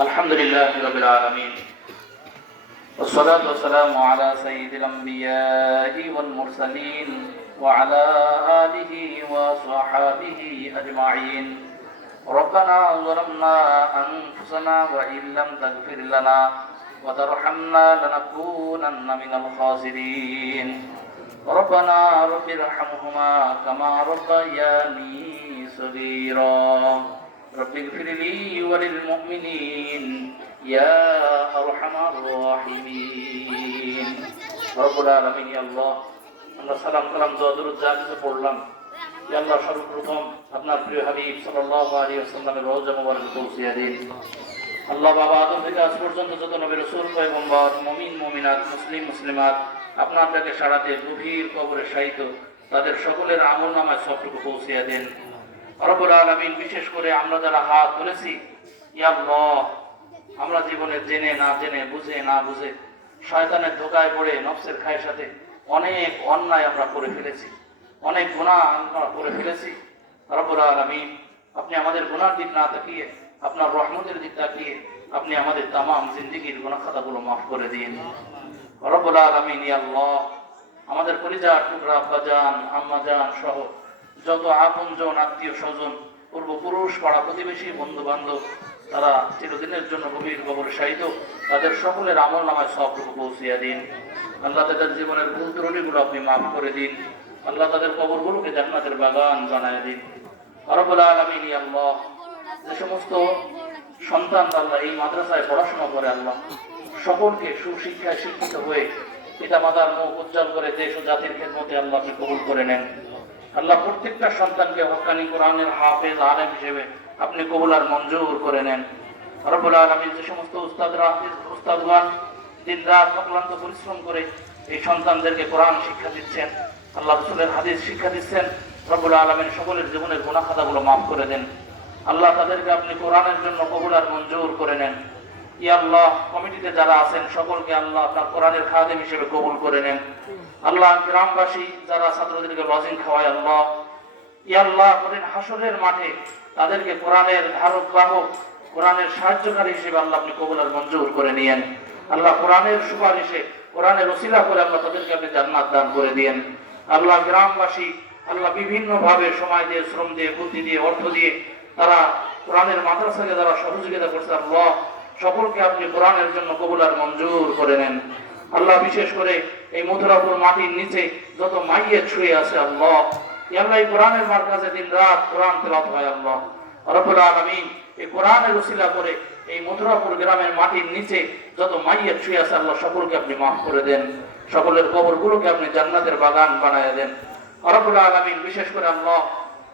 الحمد لله رب العالمين والصلاة والسلام على سيد الأنبياء والمرسلين وعلى آله وصحابه أجمعين ربنا ظلمنا أنفسنا وإن لم تغفر لنا وترحمنا لنكونن من الخاسرين ربنا رب ارحمهما كما ربياني صغيرا رب اغفر لي وللمؤمنين يا أرحم الراحمين رب العالمين يا الله আমরা সালাম কালাম দোয়াদুরুদ যা কিছু পড়লাম ইয়া আল্লাহ সর্বপ্রথম আপনার প্রিয় হাবিব সাল্লাল্লাহু আলাইহি ওয়াসাল্লামের রওজা মোবারক পৌঁছিয়ে দিন আল্লাহ বাবা আদম থেকে আজ পর্যন্ত যত নবী রসুল পয়গম্বর মমিন মমিনাত মুসলিম মুসলিমাত আপনার ডাকে সাড়া দিয়ে গভীর কবরে সাহিত তাদের সকলের আমল নামায় সবটুকু পৌঁছিয়ে দেন রব্বুল আলামিন বিশেষ করে আমরা যারা হাত তুলেছি ইয়া আল্লাহ আমরা জীবনে জেনে না জেনে, বুঝে না বুঝে, শয়তানের ধোকায় পড়ে নফসের খায়ের সাথে অনেক অন্যায় আমরা করে ফেলেছি, অনেক গুনাহ আমরা করে ফেলেছি। রব্বুল আলামিন, আপনি আমাদের গুনার দিক না তাকিয়ে, আপনার রহমতের দিক তাকিয়ে, আপনি আমাদের তামাম জিন্দিগির গুনাহ খাতাগুলো মাফ করে দিন। রব্বুল আলামিন আমাদের পরিবার টুকরা আব্বাজান আম্মাজান সহ যত আপনজন, আত্মীয় স্বজন, পূর্বপুরুষ, পাড়া প্রতিবেশী বন্ধু বান্ধব তারা চিরদিনের জন্য গভীর কবর সাহিত তাদের সকলের আমল নামায় সবটুকু পৌঁছিয়ে দিন। আল্লাহ তাদের জীবনের ভুল ত্রুটিগুলো আপনি মাফ করে দিন। আল্লাহ তাদের কবরগুলোকে জান্নাতের বাগান বানায় দিন। আলামিন আল্লাহ, যে সমস্ত সন্তান আল্লাহ এই মাদ্রাসায় পড়াশোনা করে আল্লাহ, সকলকে সুশিক্ষায় শিক্ষিত হয়ে পিতা মাতার মুখ উজ্জ্বল করে দেশ ও জাতির খেদমতে আল্লাহ আপনি কবুল করে নেন। আল্লাহ প্রত্যেকটা সন্তানকে হকানি কোরআনের হাফেজ আলেম হিসেবে আপনি কবুল আর মঞ্জুর করে নেন। যে সমস্ত অক্লান্ত পরিশ্রম করে এই সন্তানদেরকে কোরআন শিক্ষা দিচ্ছেন, আল্লাহ রসুলের হাদিস শিক্ষা দিচ্ছেন আলমীর সকলের জীবনের খাতাগুলো মাফ করে দেন। আল্লাহ তাদেরকে আপনি কোরআনের জন্য কবুল আর মঞ্জুর করে নেন। ইয়া আল্লাহ, কমিটিতে যারা আছেন, সকলকে আল্লাহ আপনার কোরআনের খাদেম হিসেবে কবুল করে নেন। আল্লাহ গ্রামবাসী যারা ছাত্রদেরকে লজিং খাওয়ায়, আল্লাহ ইয়া আল্লাহ হাসরের মাঠে তাদেরকে কোরআনের ধারক বাহক, কোরআনের সাহায্যকারী হিসেবে আল্লাহ আপনি কবুল আর মঞ্জুর করে নিয়েন। আল্লাহ কোরআনের সুপারিশে, কোরআনের ওসিলা করে আল্লাহ তাদেরকে আপনি জান্নাত দান করে দিয়েন। আল্লাহ গ্রামবাসী, আল্লাহ বিভিন্ন ভাবে সময় দিয়ে, শ্রম দিয়ে, বুদ্ধি দিয়ে, অর্থ দিয়ে তারা কোরআনের মাদ্রাসাকে যারা সহযোগিতা করছে, আল্লাহ সকলকে আপনি কোরআনের জন্য কবুলার মঞ্জুর করে নেন। আল্লাহ বিশেষ করে এই মধুরাপুর মাটির নিচে যত মাইয়ে ছুঁয়ে আছে, আল্লাহ আল্লাহ কোরআনের মার্কাজে দিন রাত কোরআন তেলাত হয় আল্লাহ। রব্বুল আলামিন এই কোরআনের উসিলা করে এই মথুরাপুর গ্রামের মাটির নিচে যত মাইয়ের ছুঁয়ে আছে আল্লাহ সকলকে আপনি মাফ করে দেন। সকলের কবরগুলোকে আপনি জান্নাতের বাগান বানায় দেন। রব্বুল আলামিন বিশেষ করে আল্লাহ,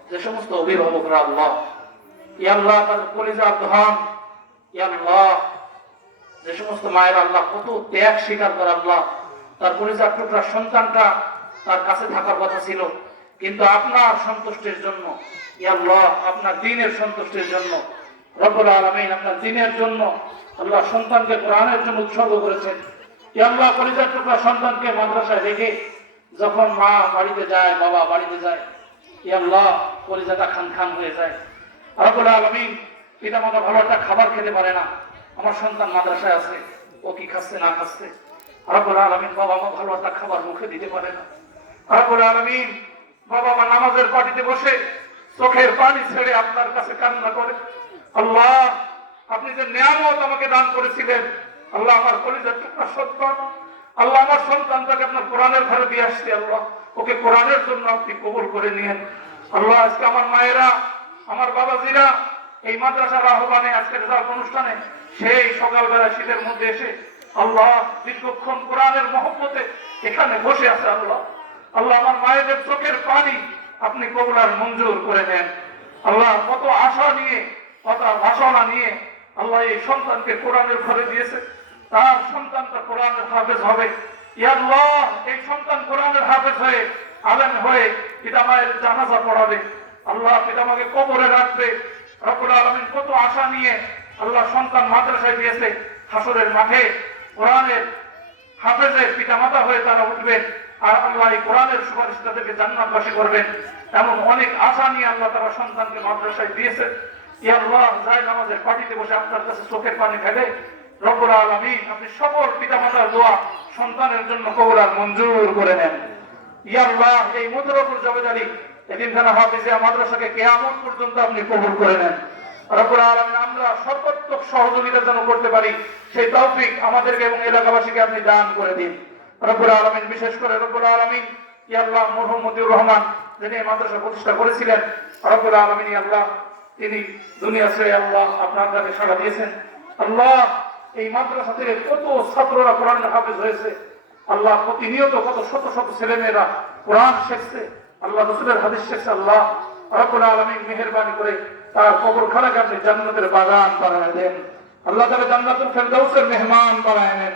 যে সমস্ত অভিভাবকরা আল্লাহ ইয়া আল্লাহ তার কলিজার ধন ইয়া আল্লাহ, যে সমস্ত মায়ের আল্লাহ কত ত্যাগ স্বীকার করে আল্লাহ, তার পরিচার টুকরা সন্তানটা তার কাছে থাকার কথা ছিল। কিন্তু আপনার সন্তুষ্টের জন্য আপনার দিনের সন্তুষ্টির জন্য, রব্বুল আলামিন আপনার দিনের জন্য আল্লাহ সন্তানকে কোরআনের জন্য উৎসর্গ করেছেন। ইয়া আল্লাহ পরিচার টুকরা সন্তানকে মাদ্রাসায় রেখে যখন মা বাড়িতে যায়, বাবা বাড়িতে যায় ইয়া আল্লাহ কলিজাটা খান খান হয়ে যায়। রব্বুল আলামিন পিতা মাতা ভালো একটা খাবার খেতে পারে না। আমার সন্তান মাদ্রাসায় আছে, ও কি খাচ্ছে, না খাচ্ছে? রব্বুল আলামিন বাবা মা ভালো একটা খাবার মুখে দিতে পারে না। রব্বুল আলামিন বাবা মা নামাজের পাটিতে বসে চোখের পানি ছেড়ে আপনার কাছে কান্না করে। আল্লাহ, আপনি যে নিয়ামত আমাকে দান করেছিলেন, আল্লাহ আমার কলিজার টুকরা সন্তান আল্লাহ আমার সন্তানটাকে আপনার কোরআনের ঘরে দিয়ে আসছে, আল্লাহ। ওকে কোরআনের জন্য আপনি কবুল করে নিয়েন। আল্লাহ, আজকে আমার মায়েরা, আমার বাবাজিরা এই মাদ্রাসার আহ্বানে, আজকের রেজাল্ট অনুষ্ঠানে, সেই সকালবেলা শীতের মধ্যে এসে আল্লাহ দীর্ঘক্ষণ কোরআনের মহব্বতে এখানে বসে আছে, আল্লাহ। আল্লাহ আমার মায়েদের চোখের পানি আপনি কবুলার মঞ্জুর করে দেন আল্লাহ কত আশা নিয়ে, কত বাসনা নিয়ে আল্লাহ এই সন্তানকে কোরআনের ঘরে দিয়েছে। তার সন্তানটা কোরআনের হাফেজ হবে। এই সন্তান কোরআনের হাফেজ হয়ে, আলেম হয়ে পিতামায়ের জানাজা পড়াবে। আল্লাহ পিতামাকে কবরে রাখবে। রব্বুল আলামিন কত আশা নিয়ে আল্লাহ সন্তান মাদ্রাসায় দিয়েছে। হাসরের মাঠে কোরআনের হাফেজে পিতামাতা হয়ে তারা উঠবেন আর আল্লাহ কোরআনের সুপারিশ তাদেরকে জান্নাতবাসী করবেন এমন অনেক আশা নিয়ে আল্লাহ তারা সন্তানকে মাদ্রাসায় দিয়েছে। আপনি কবুল করে নেন। কেয়ামত পর্যন্ত আপনি করে নেন। আমরা সর্বাত্মক সহযোগিতা যেন করতে পারি, সেই তৌফিক আমাদেরকে এবং এলাকাবাসীকে আপনি দান করে দিন। রব্বুল আলামিন, বিশেষ করে রব্বুল আলামিন ইয়া আল্লাহ মরহুম রহমান যিনি মাদ্রাসা প্রতিষ্ঠা করেছিলেন, রব্বুল আলামিন আল্লাহ তিনি দুনিয়া ছেড়ে আল্লাহ আপনার কাছে সাড়া দিয়েছেন। আল্লাহ এই মাদ্রাসা থেকে কত ছাত্ররা কোরআন হাফেজ হয়েছে। আল্লাহ প্রতিনিয়ত কত শত শত ছেলেমেয়েরা কোরআন শিখছে। আল্লাহ রসুলের হাদিস শিখছে। আল্লাহ রব্বুল আলামিন মেহেরবানি করে তার কবরখানাকে আপনি জান্নাতের বাগান বানায় দেন। আল্লাহ তাআলা জান্নাতুল ফেরদাউসের মেহমান বানায় নেন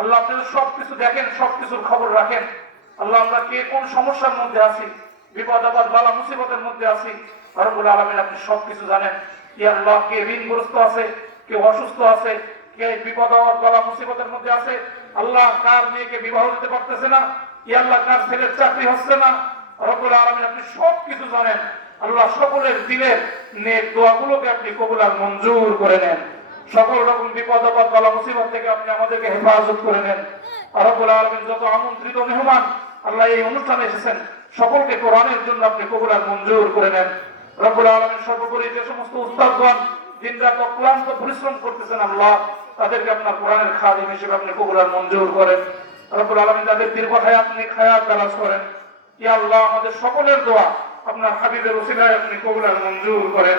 আল্লাহ আপনি সবকিছু দেখেন, সবকিছুর খবর রাখেন, আল্লাহ আমরা কে কোন সমস্যার মধ্যে আছি, বিপদ, আপদ, বালা, মুসিবতের মধ্যে আছি, রব্বুল আলামিন আপনি সবকিছু জানেন। ইয়া আল্লাহ কে ঋণগ্রস্ত আছে, কে অসুস্থ আছে, কে বিপদ, আপদ, বালা, মুসিবতের মধ্যে আছে, আল্লাহ কার মেয়েকে বিবাহ দিতে পারতেছে না ইয়া আল্লাহ কার ছেলের চাকরি হচ্ছে না, রব্বুল আলামিন আপনি সবকিছু জানেন। আল্লাহ সকলের দিলের নেক দোয়াগুলোকে আপনি কবুল আর মঞ্জুর করে নেন। সকল রকম বিপদ, আপদ, বালা, মুসিবত থেকে আপনি আমাদেরকে হেফাজত করে নেন রব্বুল আলামিন যত আমন্ত্রিত, মেহমান আল্লাহ এই অনুষ্ঠানে এসেছেন, সকলকে কোরআনের জন্য আপনি কবুল আর মঞ্জুর করে নেন। রব্বুল আলামিন সর্বোপরি যে সমস্ত উস্তাদগণ দিনরাত অক্লান্ত পরিশ্রম করতেছেন আল্লাহ, তাদেরকে আপনার কোরআনের খাদিম হিসেবে আপনি কবুল আর মঞ্জুর করেন। রব্বুল আলামিন তাদের দীর্ঘ হায়াত নেক হায়াত দারাজ করেন। ইয়া আল্লাহ, আমাদের সকলের দোয়া আপনার হাবিবের ওসিলায় আপনি কবুল আর মঞ্জুর করেন।